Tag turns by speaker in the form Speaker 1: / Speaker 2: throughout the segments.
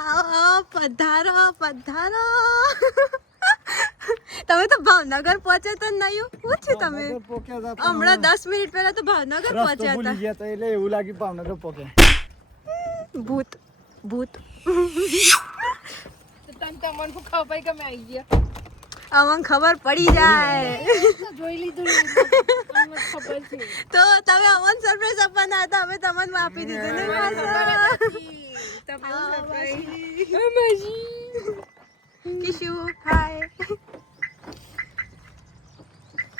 Speaker 1: આવો પધારો પધારો. તમે તો ભાવનગર પહોંચ્યા તો નહીં શું છે તમે?
Speaker 2: હતા
Speaker 1: હમણાં દસ મિનિટ પહેલા તો ભાવનગર પહોંચ્યા હતા.
Speaker 2: ગયા હતા એટલે એવું લાગ્યું ભાવનગર પોક્યા
Speaker 1: ભૂત ભૂત.
Speaker 3: તને તમને ખબર કે મેં આવી ગયા?
Speaker 1: અમને ખબર પડી જાય. તો તમે અમન સરપ્રાઈઝ આપવાના હતા અમે તમને માફી દીધું ને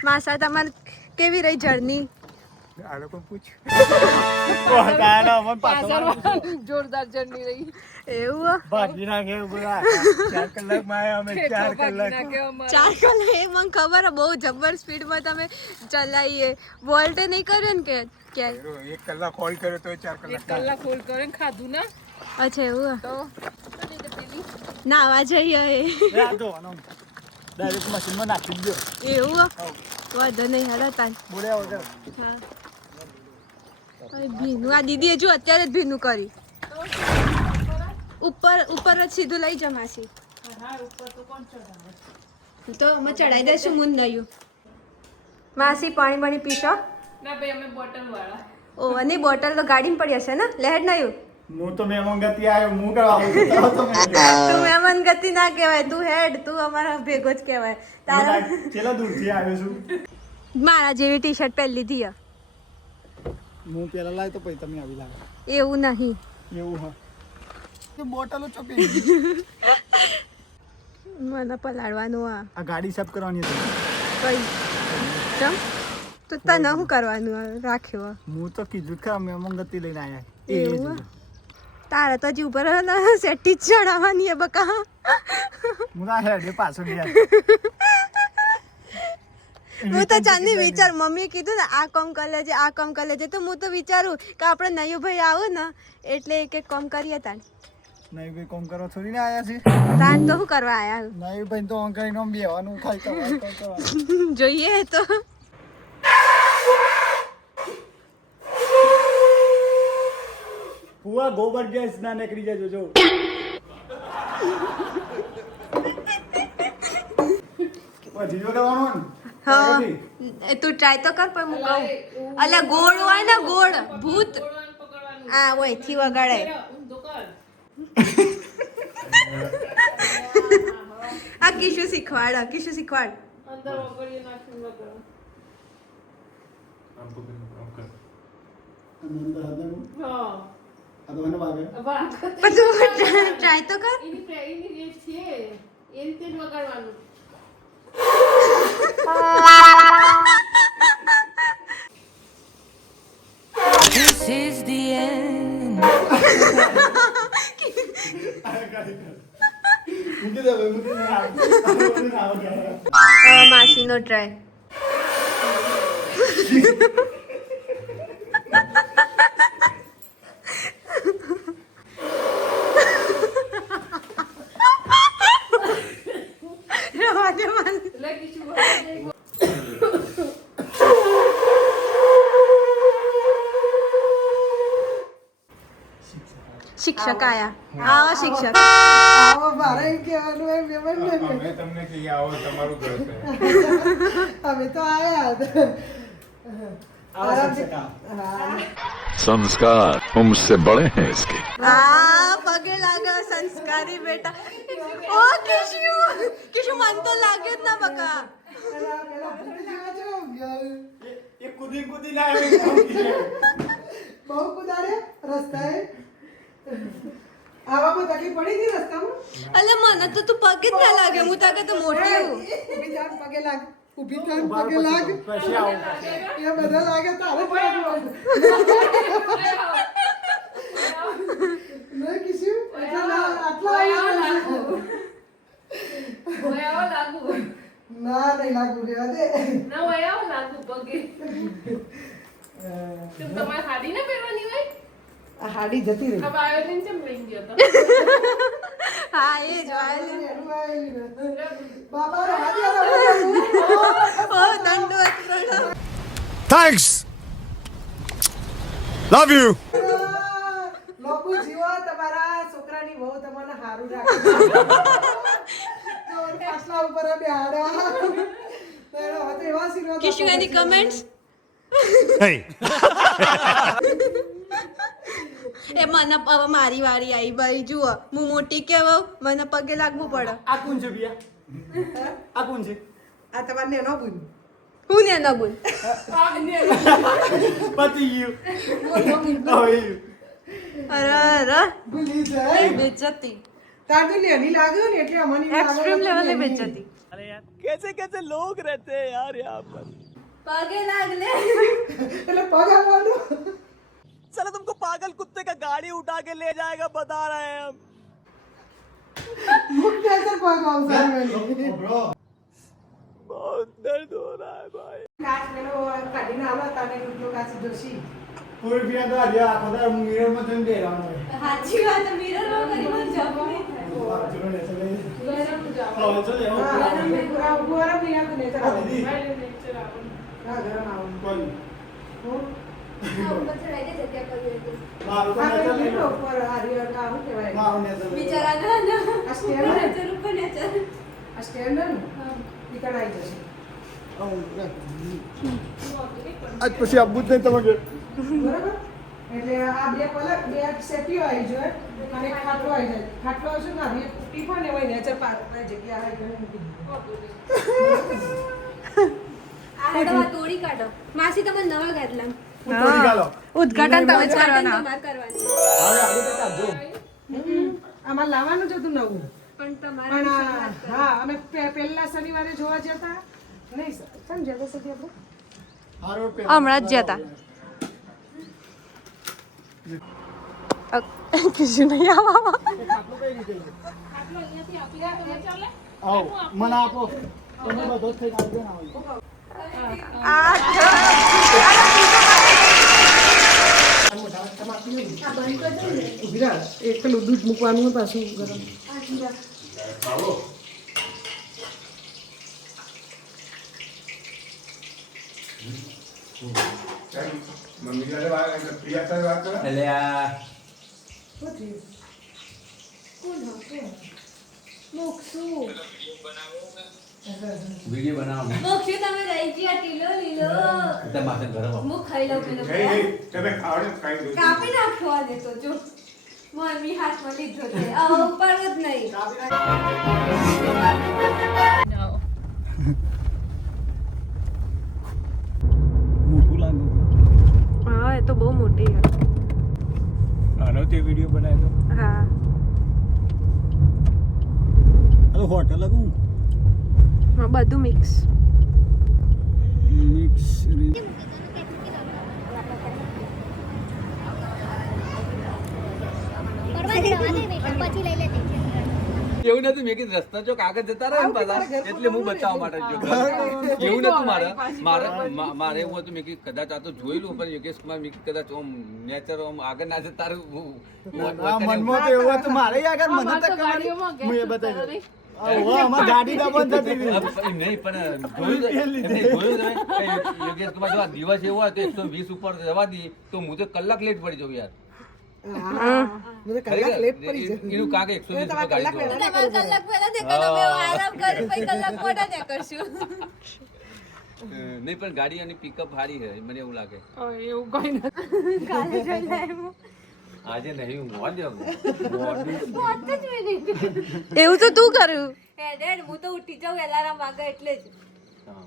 Speaker 1: માસા તમારે કેવી રહી જર્ની
Speaker 2: આ લોકો પૂછ્યું.
Speaker 3: જોરદાર જર્ની રહી.
Speaker 1: એવું
Speaker 2: ભાગી નાખે ચાર કલાકમાં આયા અમે ચાર કલાક.
Speaker 1: ચાર કલાક એ મને ખબર હે, બહુ જબર સ્પીડમાં તમે ચલાવીએ વોલ્ટે નહીં કર્યો ને કે ક્યાંય?
Speaker 2: એક કલાક હોલ્ડ કર્યો તો ચાર
Speaker 3: એક કલાક હોલ્ડ કરીને ખાધું ના?
Speaker 1: અચ્છા એવું?
Speaker 3: તો ના
Speaker 1: આવા જઈએ એ.
Speaker 2: ડાયરેક્ટ મશીનમાં નાખી દો
Speaker 1: એવું હે? વાંધો નહીં હાલો તાન.
Speaker 2: બોલ્યા વગર
Speaker 1: હા. ભીનું. આ દીદીએ જો અત્યારે જ ભીનું કરી. ઉપર ઉપર જ સીધું લઈ જા માસી. તો અમે ચડાઈ દઈશું મું નયું માસી પાણી પાણી પીશો?
Speaker 3: ના ભાઈ અમે બોટલ વાળા.
Speaker 1: ઓ અને બોટલ તો ગાડીમાં પડી હશે ને? લહેર નયું?
Speaker 2: હું તો મહેમાન ગતિ આવ્યો હું કરવા આવું તો તમે.
Speaker 1: તું મહેમાન ગતિ ના કહેવાય તું હેડ તું અમારા ભેગો જ કહેવાય. તારા
Speaker 2: ચેલા દૂરથી આવ્યો છું.
Speaker 1: મારા જેવી ટી શર્ટ પહેરી લીધી હે.
Speaker 2: પેલા લાય તો પછી તમે આવી લાગે
Speaker 1: એવું નહીં.
Speaker 2: એવું હા. તો બોટલો ચોપી
Speaker 1: મને પલાડવાનું આ.
Speaker 2: આ ગાડી સાફ કરવાની હતી.
Speaker 1: કઈ? ચમ? તો તને શું કરવાનું રાખ્યો
Speaker 2: હું તો કીધું કે અમે મંગતી લઈને આવ્યા એ
Speaker 1: એવું? તારે તો હજી ઉપર સેટી જ ચડાવવાની હે બકા.
Speaker 2: હું ના હેડે પાછળ ગયા.
Speaker 1: હું તો ચાંદની વિચાર મમ્મીએ કીધું ને આ કામ કરી લેજે આ કામ કરી લેજે. તો હું તો વિચારું કે આપણે નયુભાઈ આવું ને એટલે એક એક કામ કરીએ તાન.
Speaker 2: નયુભાઈ કામ કરવા થોડી ને આયા છે?
Speaker 1: તાન તો શું કરવા આયા
Speaker 2: નયુભાઈ તો અંકાઈ કરીને બેવાનું ખાઈ કરવાનું તો
Speaker 1: જોઈએ તો.
Speaker 2: ફુવા ગોબર ગેસ ના નીકળી જાય જોજો જીજો કરવાનું ને?
Speaker 1: હા. તું ટ્રાય તો કર પણ હું કહું. અલ્યા ગોળ હોય ને ગોળ. ભૂત. આ હોયથી વગાડે. આ કિશુ શીખવાડ કિશુ શીખવાડ. ટ્રાય તો કર.
Speaker 3: એની પ્રે- એની રીત છે. એ રીતે જ વગાડવાનું.
Speaker 4: This is the end.
Speaker 2: મૂકી દે ભાઈ મૂકી દે આ બધું ના આવે.
Speaker 1: હવે માસીનો ટ્રાય શિક્ષક આયા આવા શિક્ષક
Speaker 5: આવો મારે એમ કહેવાનું એમ એમ જ ને.
Speaker 6: અમે તમને કહીએ આવો તમારું ઘર છે
Speaker 5: અમે તો આયા
Speaker 2: આવા શિક્ષક આ.
Speaker 5: હા.
Speaker 7: संस्कार तुमसे बड़े हैं इसके
Speaker 1: આ પગે લાગે સંસ્કારી બેટા ઓ કિશુ કિશુ મન તો લાગ્યો જ ના બકા
Speaker 5: પેલા પેલા ભૂત જેવા છો, ગ-
Speaker 2: એ કૂદી કૂદી ના આવે
Speaker 5: બહુ કુદાડે રસ્તાએ આવામાં તકલીફ પડી હતી રસ્તામાં
Speaker 1: અલે મને તો તું પગે જ ના લાગે હું તાકે તો મોટી હું
Speaker 5: ઊભી થાન પગે લાગ ઊભી થાન પગે લાગ. એ બધા લાગે તારે? એટલા ના- આટલા
Speaker 3: લાગુ.
Speaker 5: ના નહીં લાગુ રહેવા દે.
Speaker 3: ના ઓય આવો લાગુ પગે. તો તમારે હાડી ના પહેરવાની હોય?
Speaker 5: આ હાડી જતી રહી.
Speaker 3: આ વાયોલિન કેમ લઈ ગયો તો
Speaker 1: હા એ જ વાયલી
Speaker 5: એનું આયેલી ને. બાબા હાડી
Speaker 1: થેન્ક્સ લવ યુ એ મને હવે મારી વારી આવી ભાઈ જુઓ. હું મોટી કેવો મને પગે લાગવું પડે.
Speaker 2: આ કુંજ બિયા આ કુંજ
Speaker 5: આ તમારે એનો કુંજ
Speaker 1: હું ને ન બોલ
Speaker 2: પતી ગયું હવે
Speaker 1: અરે અરે
Speaker 5: ભૂલી જાય
Speaker 1: બેચતી
Speaker 5: તાર તો નેની લાગ્યો ને એટલે અમને એવું લાગે
Speaker 1: એક્સ્ટ્રીમ
Speaker 5: કે
Speaker 1: લેવલે
Speaker 5: નેની.
Speaker 1: બેચતી
Speaker 2: कैसे कैसे लोग रहते हैं यार यहाँ पर
Speaker 1: પગે લાગલે
Speaker 5: એટલે પગ આવવાનું
Speaker 2: चलो तुमको पागल कुत्ते का गाड़ी उठा के ले जाएगा बता रहे हैं हम
Speaker 5: મુખ નજર પગ આવશે એની.
Speaker 2: बहुत दर्द हो रहा है भाई
Speaker 5: કાચ પેલો કાઢીને આવો તાને રોટલો કાચી જોશી
Speaker 2: पूरी पिया तो आज आप पता है मिरर में तुम दे रहा हूँ
Speaker 1: સાચી વાત મિરર માં કરી મને જપ નહીં થાય
Speaker 2: चलो ले चले
Speaker 3: ગરમ જાવ
Speaker 2: हाँ चले
Speaker 5: હા,
Speaker 2: आओ
Speaker 5: ગરમ નહીં, પૂરા ઊભું રહો, નહીં આવતું નેચર આવો.
Speaker 2: दीदी
Speaker 3: મારે નેચર આવું
Speaker 5: હા, ગરમ આવો.
Speaker 2: कौन
Speaker 5: હું?
Speaker 2: मारो तो
Speaker 5: આ
Speaker 2: नहीं
Speaker 5: પેલું
Speaker 2: चले
Speaker 5: કેટલો ઉપર હારી આ શું કહેવાય?
Speaker 2: मारो नहीं चले
Speaker 1: બિચારા
Speaker 2: આજ પછી આબુ જ નહીં તમારે.
Speaker 5: બરાબર? એટલે આ બે પલક બે સેટીઓ આવી જોઈએ અને ખાટલો આવી જાય. ખાટલો આવશે ને આવી બે પણ ને નેચર પાર્ક જગ્યા આવી ગઈ
Speaker 1: તોડી કાઢો. માસી તમે નવા ગાદલા
Speaker 2: તોડી
Speaker 1: ઉદઘાટન તમે કરવાના. કરવાની.
Speaker 5: આમાં લાવવાનું જ હતું નવું.
Speaker 1: પણ તમારે
Speaker 5: હા અમે પહેલા શનિવારે જોવા જતા નહીં સર. કેમ જતા સતી આપણે
Speaker 1: હમણાં જ જતા કીધું નહીં આવા
Speaker 2: ખાટલો કઈ રીતે
Speaker 3: આટલો અહીંયાથી આપી દો તમે ચાલે?
Speaker 2: આવો મને આપો. તમે બધો થઈ કાઢજો ને આવો.
Speaker 5: ઊભી રાહ. એક પેલું દૂધ મૂકવાનું પાછું ગરમ?
Speaker 6: મમ્મી સાથે વાત પ્રિયા સાથે વાત કરો
Speaker 8: એટલે આ વીડિયો બનાવો.
Speaker 1: મોક્ષી તમે રહી ગયા ટીલો લીલો.
Speaker 8: માથે ગરમ.
Speaker 1: મુખ ખાઈ લઉં પેલો.
Speaker 6: તમે ખાવડે ખાઈ દો
Speaker 1: કાપી નાખવા દેતો જો. મમ્મી હાથમાં લીધો છે. આવો ઉપર જ નહીં.
Speaker 2: મોટું લાગુ
Speaker 1: હા એ તો બહુ મોટી
Speaker 2: આનો તે વીડિયો બનાવ્યો
Speaker 1: હા.
Speaker 2: તો હોટલ હતું
Speaker 1: હા. બધું મિક્સ
Speaker 2: મિક્સ
Speaker 8: એવું નથી મેં કીધું રસ્તા જો કાગળ જતા રહે ને પાછા. એટલે હું બચાવવા માટે જો એવું નતું મારે મારે મારે એવું હતું મેં કીધું કદાચ આ તો જોયેલું પણ યોગેશ કુમાર મેં કદાચ ઓમ નેચર ઓમ આગળ ના જતા રહે
Speaker 2: મનમાં તો એવું હતું મારે આગળ મને તો હું એ બતાવી હતી
Speaker 8: યોગેશ કુમાર દિવસ એવો હોય તો એકસો વીસ ઉપર જવા દઈએ તો હું તો કલાક લેટ પડી જાઉં યાર.
Speaker 5: કલાક લેટ પડી
Speaker 8: ખરેખર, એનું કાંક એકસો
Speaker 5: કલાક
Speaker 8: ગાડી
Speaker 5: પહેલા
Speaker 8: જોવા.
Speaker 1: તમારે કલાક પહેલા દેખાડો બે આરામ કરી પછી કલાક મોટા ત્યાં કરશું
Speaker 8: નહીં પણ ગાડી અને પિકઅપ સારી છે મને એવું લાગે.
Speaker 3: એવું કોઈ નથી.
Speaker 1: કાલે જોઈ લાવ્યું
Speaker 8: આજે નહીં મોજ
Speaker 1: એવું તો તું કર્યું? હે ડેડ હું તો ઉઠી જાઉં એલાર્મ વાગે એટલે જ.
Speaker 8: હા.